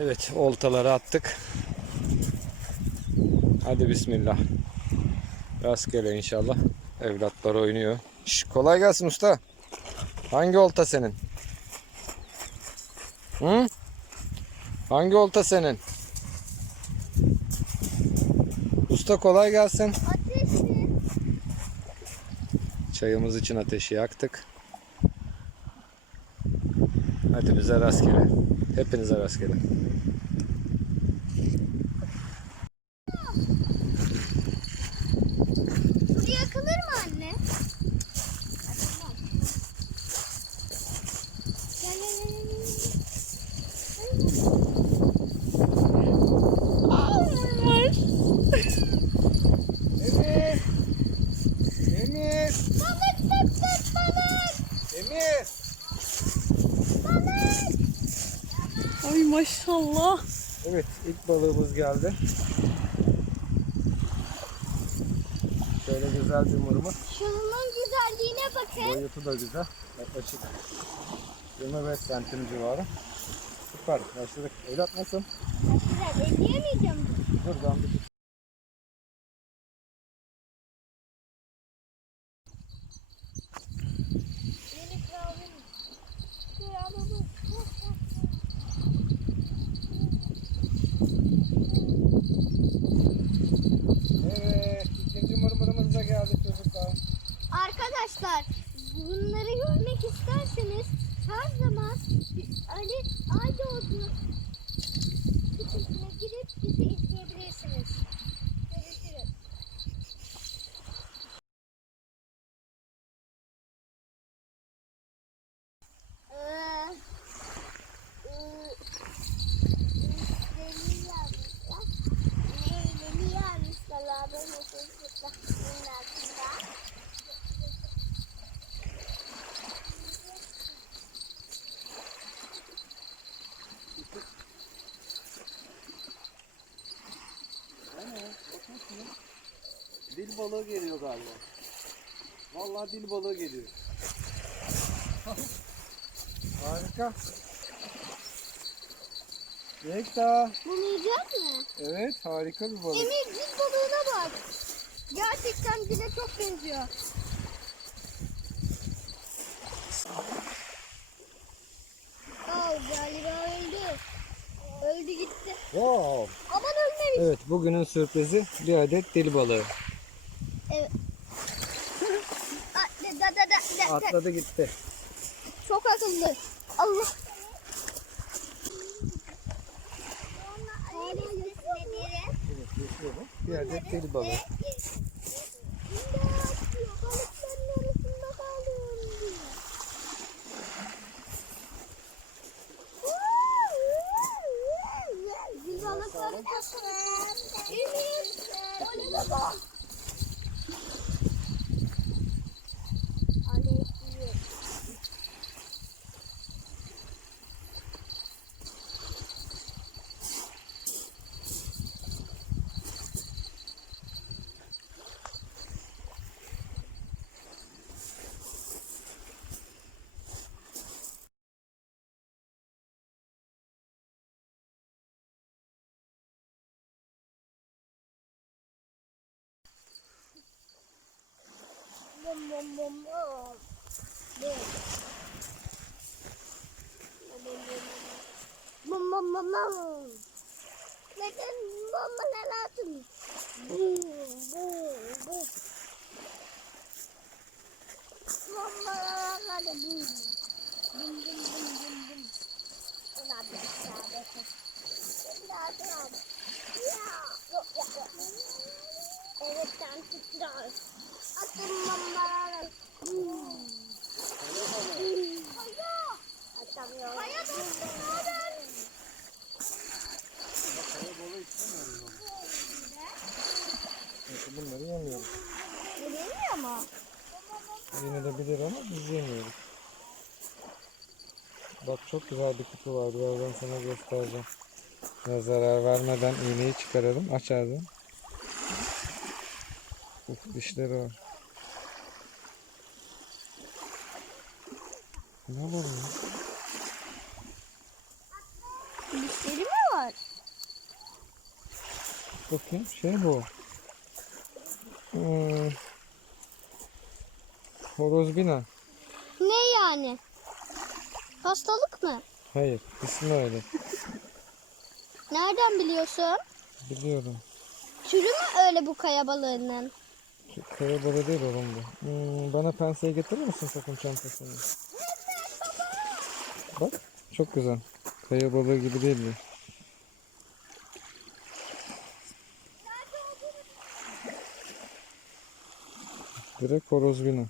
Evet oltaları attık. Hadi bismillah. Rastgele inşallah. Evlatlar oynuyor. Şş, kolay gelsin usta. Hangi olta senin? Hı? Hangi olta senin? Usta kolay gelsin. Çayımız için ateşi yaktık. Hadi bize rastgele. Hepinize rastgele. Bu yakılır mı anne? Gel, gel, gel, gel. Ay, Emir! Emir! Balık tuttuk balık. Emir! Ay maşallah. Evet ilk balığımız geldi. Şöyle güzel bir mırmır. Şunun güzelliğine bakın. Boyutu da güzel. Yaklaşık 25 santim civarı. Süper. Başladık. Evlat nasıl? Çok güzel. Elleyemeyeceğim. Dur ben bir bunları görmek isterseniz her zaman Ali Aydoğdu sitesine girip bizi izleyebilirsiniz. Görüşürüz. Ee, ıı, Neylemi yazmışlar? Neylemi yazmışlar abi Dil balığı geliyor galiba. Vallahi dil balığı geliyor. Harika. Yekta. Yiyecek mi? Evet harika bir balık. Emir dil balığına bak. Gerçekten dile çok benziyor. Aa galiba öldü. Öldü gitti. Wow. Evet bugünün sürprizi bir adet dil balığı. Evet. Da, da, da, da. Atladı gitti. Çok akıllı. Allah. Evet bu. Bir adet dil balığı. Balıkları kaçırdık. Emir. Öyle Bom bom bom bom. Bom. Bom bom bom bom. Neden. Ya. Kaya. Kaya dostum ne haber? Çünkü bunları yemiyoruz. Bilmiyor mu? Yine de bilir ama biz yemiyoruz. Bak çok güzel bir kutu var. Birazdan sana göstereceğim. Ya zarar vermeden iğneyi çıkaralım. Aç ağzını. Uf dişleri var. Ne var ya? Dişleri mi var? Bakayım şey bu. Hmm. Horozbina. Ne yani? Hastalık mı? Hayır ismi öyle. Nereden biliyorsun? Biliyorum. Türü mü öyle bu kaya balığının? Kaya balığı değil oğlum bu. Hmm, bana penseyi getirir misin takım çantasını? Bak çok güzel. Kaya balığı gibi değil mi? Direkt horozbina.